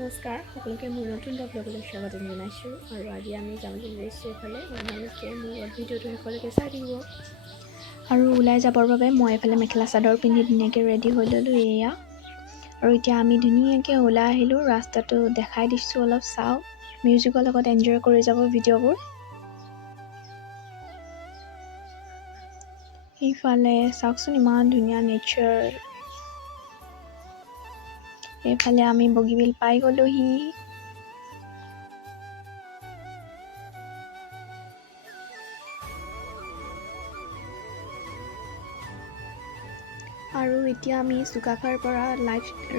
নমস্কাৰ সকলোকে মোৰ নতুন ব্লগলৈ স্বাগতম জনাইছোঁ আৰু আজি আমি যাবলৈ লৈছোঁ এফালে আপোনালোকে মোৰ ভিডিঅ'টো শেষলৈকে চাই থাকিব আৰু ওলাই যাবৰ বাবে মই এফালে মেখেলা চাদৰ পিন্ধি ধুনীয়াকৈ ৰেডি হৈ ল'লোঁ এয়া আৰু এতিয়া আমি ধুনীয়াকৈ ওলাই আহিলোঁ ৰাস্তাটো দেখাই দিছোঁ অলপ চাওক মিউজিকৰ লগত এনজয় কৰি যাব ভিডিঅ'বোৰ এইফালে চাওকচোন ইমান ধুনীয়া নেচাৰ এইফালে আমি বগীবিল পাই গ'লোহি আৰু এতিয়া আমি চুকাফাৰ পৰা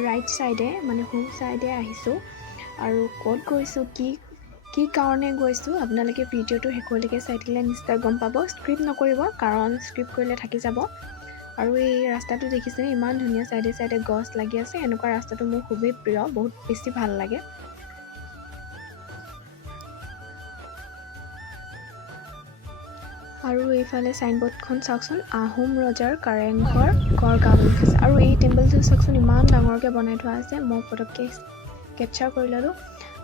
ৰাইট চাইডে মানে সোঁ চাইডে আহিছোঁ আৰু ক'ত গৈছোঁ কি কাৰণে গৈছোঁ আপোনালোকে ভিডিঅ'টো শেষলৈকে চাই থাকিলে নিশ্চয় গম পাব স্ক্ৰিপ্ট নকৰিব কাৰণ স্ক্ৰিপ্ট কৰিলে থাকি যাব আৰু এই ৰাস্তাটো দেখিছে ইমান ধুনীয়া চাইডে চাইডে গছ লাগি আছে এনেকুৱা ৰাস্তাটো মোৰ খুবেই প্ৰিয় বহুত বেছি ভাল লাগে আৰু এইফালে চাইনবোৰ্ডখন চাওকচোন আহোম ৰজাৰ কাৰেংঘৰ গড়গাঁও বুলি লিখিছে আৰু এই টেম্পলটো চাওকচোন ইমান ডাঙৰকৈ বনাই থোৱা আছে মই পটককৈ কেপচাৰ কৰি ল'লোঁ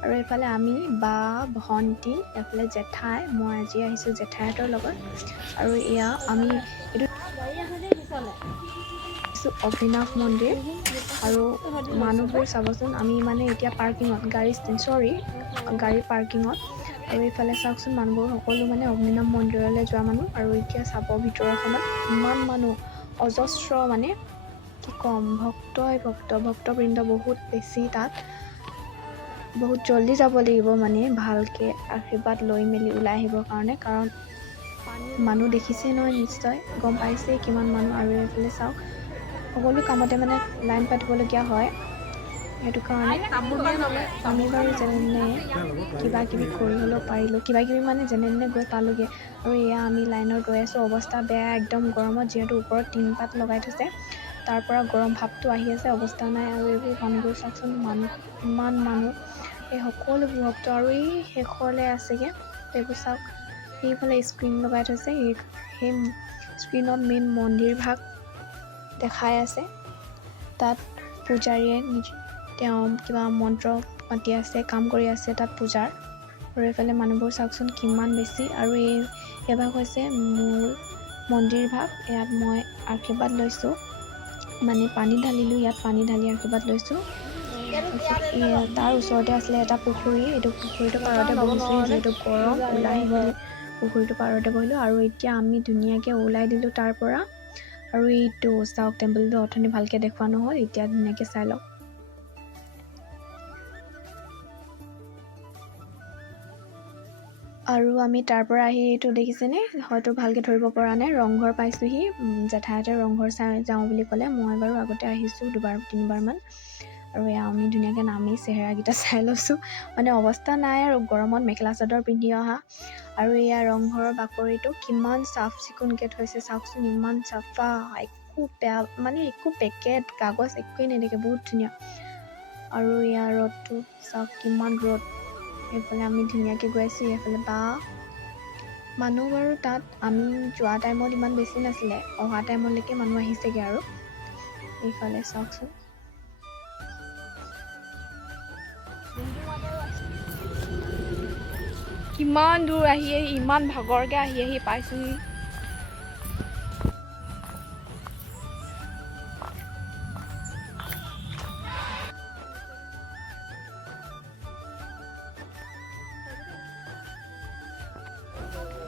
আৰু এইফালে আমি বা ভণ্টি এইফালে জেঠাই মই আজি আহিছোঁ জেঠাইহঁতৰ লগত আৰু এয়া আমি এইটো অগ্নিনাভ মন্দিৰ আৰু মানুহবোৰ চাবচোন আমি মানে এতিয়া পাৰ্কিঙত গাড়ী পাৰ্কিঙত আৰু এইফালে চাওকচোন মানুহবোৰ সকলো মানে অগ্নিনাভ মন্দিৰলৈ যোৱা মানুহ আৰু এতিয়া চাব ভিতৰখনত ইমান মানুহ অজস্ৰ মানে কি ক'ম ভক্তবৃন্দ বহুত বেছি তাত বহুত জল্দি যাব লাগিব মানে ভালকৈ আশীৰ্বাদ লৈ মেলি ওলাই আহিবৰ কাৰণে কাৰণ মানুহ দেখিছে নহয় নিশ্চয় গম পাইছে কিমান মানুহ আৰু এইফালে চাওক সকলো কামতে মানে লাইন পাতিবলগীয়া হয় সেইটো কাৰণে আমি বাৰু যেনে কিবা কিবি কৰি হ'লেও পাৰিলোঁ কিবা কিবি মানে যেনে গৈ পালোঁগৈ আৰু এয়া আমি লাইনত ৰৈ আছোঁ অৱস্থা বেয়া একদম গৰমত যিহেতু ওপৰত টিনপাত লগাই থৈছে তাৰ পৰা গৰম ভাৱটো আহি আছে অৱস্থা নাই আৰু এইবোৰ মানুহবোৰ চাওকচোন ইমান মানুহ এই সকলোবোৰ ভক্ত আৰু এই শেষলৈ আছেগৈ এইবোৰ চাওক সেইফালে স্ক্ৰীণ লগাই থৈছে সেই স্ক্ৰীণত মেইন মন্দিৰ ভাগ দেখাই আছে তাত পূজাৰীয়ে তেওঁ কিবা মন্ত্ৰ মাতি আছে কাম কৰি আছে তাত পূজাৰ আৰু এইফালে মানুহবোৰ চাওকচোন কিমান বেছি আৰু এই ভাগ হৈছে মূল মন্দিৰ ভাগ ইয়াত মই আশীৰ্বাদ লৈছোঁ মানে পানী ঢালিলোঁ ইয়াত পানী ঢালি আশীৰ্বাদ লৈছোঁ তাৰ ওচৰতে আছিলে এটা পুখুৰী এইটো পুখুৰীটোৰ পাৰতে বহিছোঁ যিহেতু গৰম ওলাই আহি মেলি পুখুৰীটোৰ পাৰতে বহিলোঁ আৰু এতিয়া আমি ধুনীয়াকৈ ওলাই দিলোঁ তাৰ পৰা আৰু এইটো চাওক টেম্পলটো অথনি ভালকৈ দেখুওৱা নহ'ল এতিয়া ধুনীয়াকৈ চাই লওক আৰু আমি তাৰ পৰা আহি এইটো দেখিছেনে হয়তো ভালকৈ ধৰিব পৰা নাই ৰংঘৰ পাইছোঁহি জেঠাইহঁতে ৰংঘৰ চাই যাওঁ বুলি ক'লে মই বাৰু আগতে আহিছোঁ 2-3বাৰমান আৰু এয়া আমি ধুনীয়াকৈ নামি চেহেৰাকেইটা চাই লৈছোঁ মানে অৱস্থা নাই আৰু গৰমত মেখেলা চাদৰ পিন্ধি অহা আৰু এয়া ৰংঘৰৰ বাকৰিটো কিমান চাফ চিকুণকৈ থৈছে চাওকচোন ইমান চাফা একো বেয়া মানে একো পেকেট কাগজ একোৱেই নেদেখে বহুত ধুনীয়া আৰু ইয়াৰ ৰ'দটো চাওক কিমান ৰ'দ এইফালে আমি ধুনীয়াকৈ গৈ আছোঁ এইফালে বা মানুহ বাৰু তাত আমি যোৱা টাইমত ইমান বেছি নাছিলে অহা টাইমলৈকে মানুহ আহিছেগৈ আৰু এইফালে চাওকচোন কিমান দূৰ আহি ইমান ভাগৰকৈ আহি পাইছোঁহি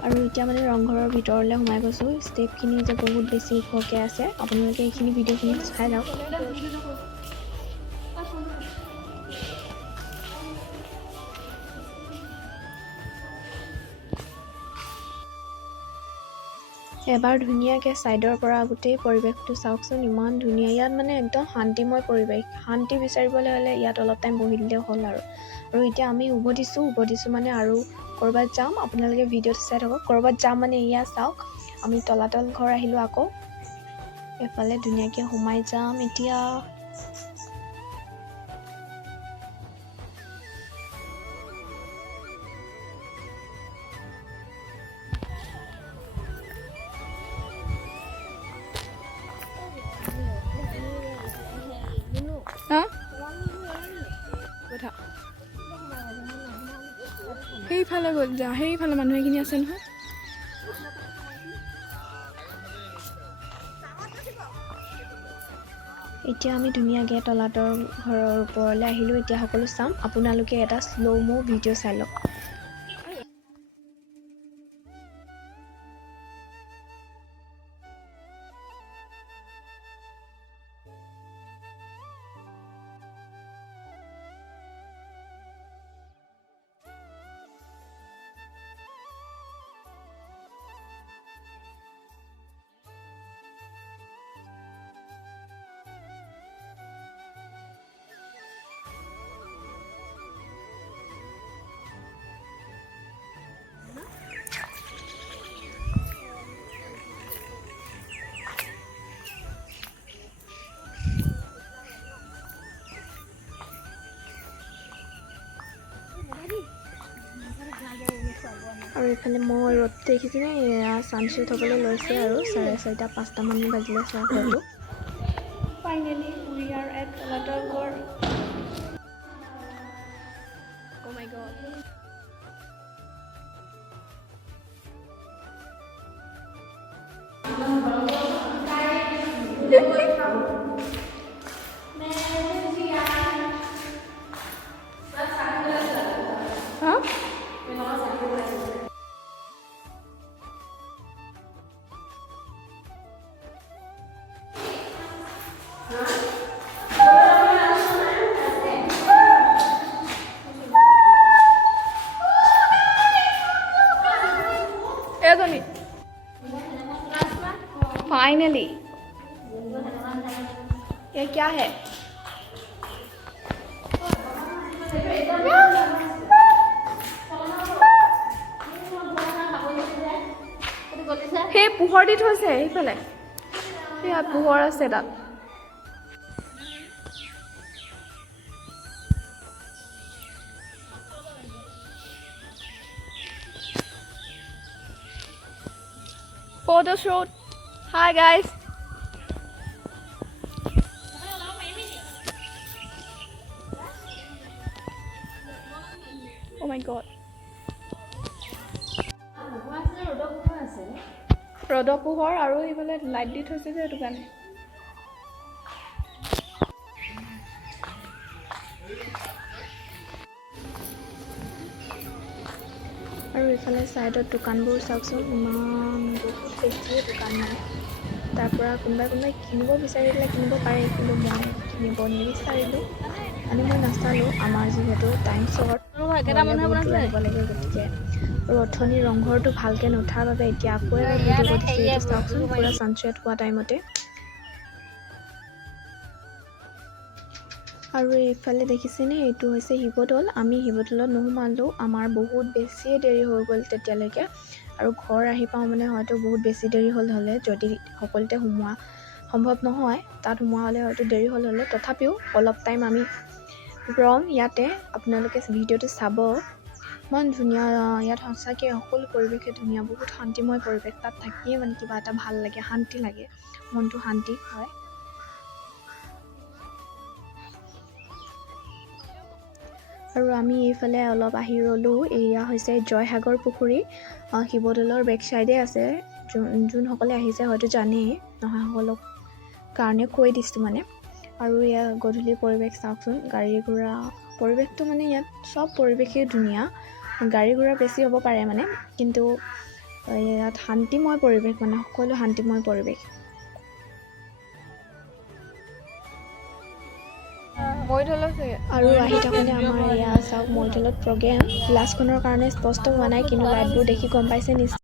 আৰু এতিয়া মানে ৰংঘৰৰ ভিতৰলৈ সোমাই গৈছোঁ ষ্টেপখিনি যে বহুত বেছি ওখকৈ আছে আপোনালোকে এইখিনি ভিডিঅ'খিনি চাই যাওক এবাৰ ধুনীয়াকৈ ছাইডৰ পৰা গোটেই পৰিৱেশটো চাওকচোন ইমান ধুনীয়া ইয়াত মানে একদম শান্তিময় পৰিৱেশ শান্তি বিচাৰিবলৈ হ'লে ইয়াত অলপ টাইম বহি দিলেও হ'ল আৰু এতিয়া আমি উভতিছোঁ মানে আৰু ক'ৰবাত যাম আপোনালোকে ভিডিঅ'টো চাই থাকক ক'ৰবাত যাম মানে এয়া চাওক আমি তলাতল ঘৰ আহিলোঁ আকৌ এফালে ধুনীয়াকৈ সোমাই যাম এতিয়া ইফালে গ'ল যা সেইফালে মানুহ এখিনি আছে নহয় এতিয়া আমি ধুনীয়াকৈ তলাতল ঘৰৰ ওপৰলৈ আহিলোঁ এতিয়া সকলো চাম আপোনালোকে এটা শ্ল' মো ভিডিঅ' চাই লওক আৰু এইফালে মই ৰ'দটো দেখিছেনে এয়া ছানছেট হ'বলৈ লৈছে আৰু 4:30-5টা মান বাজিলে চোৱা হয়তো ফাইনেলি উই আৰ এট তলাতল ঘৰ অ' মাই গড এজনী फाइनली ये क्या है সেই পোহৰ দি থৈছে সেইফালে সেয়া পোহৰ আছে তাত photo shoot hi guys oh my god ৰ'দ পোহৰ আৰু এইফালে লাইট দি থৈছে যে এইটো কাৰণে আৰু এইফালে ছাইডত দোকানবোৰ চাওকচোন ইমান বহুত বেছি দোকান মানে তাৰ পৰা কোনোবাই কিনিব বিচাৰিলে কিনিব পাৰে কিন্তু মই কিনিব নিবিচাৰিলোঁ মানে মই নাচালোঁ আমাৰ যিহেতু টাইম শ্বৰ্ট আহিব লাগে গতিকে আৰু অথনি ৰংঘৰটো ভালকৈ নুঠাৰ বাবে এতিয়া আকৌ এবাৰ ভিডিঅ' দিছোঁ এইটো চাওকচোন পূৰা ছানছেট হোৱা টাইমতে আৰু এইফালে দেখিছেনে এইটো হৈছে শিৱদৌল আমি শিৱদৌলত নোসোমালোঁ আমাৰ বহুত বেছিয়ে দেৰি হৈ গ'ল তেতিয়ালৈকে আৰু ঘৰ আহি পাওঁ মানে হয়তো বহুত বেছি দেৰি হ'লে যদি সকলোতে সোমোৱা সম্ভৱ নহয় তাত সোমোৱা হ'লে হয়তো দেৰি হ'লে তথাপিও অলপ টাইম আমি ৰম ইয়াতে আপোনালোকে ভিডিঅ'টো চাব ইমান ধুনীয়া ইয়াত সঁচাকৈ সকলো পৰিৱেশে ধুনীয়া বহুত শান্তিময় পৰিৱেশ তাত থাকিয়ে মানে কিবা এটা ভাল লাগে শান্তি লাগে মনটো শান্তি হয় আৰু আমি এইফালে অলপ আহি ৰ'লোঁ এয়া হৈছে জয়সাগৰ পুখুৰী শিৱদৌলৰ বেক চাইডে আছে যোনসকলে আহিছে হয়তো জানেই নহয় সকলক কাৰণে কৈ দিছোঁ মানে আৰু ইয়াত গধূলি পৰিৱেশ চাওকচোন গাড়ী ঘোঁৰা পৰিৱেশটো মানে ইয়াত চব পৰিৱেশেই ধুনীয়া গাড়ী ঘোঁৰা বেছি হ'ব পাৰে মানে কিন্তু ইয়াত শান্তিময় পৰিৱেশ মানে সকলো শান্তিময় পৰিৱেশ আৰু আহি থাকোঁতে আমাৰ এয়া চাওক মৈধলত প্ৰগ্ৰেম গ্লাছখনৰ কাৰণে স্পষ্ট হোৱা নাই কিন্তু লাইটবোৰ দেখি গম পাইছে নিশ্চয়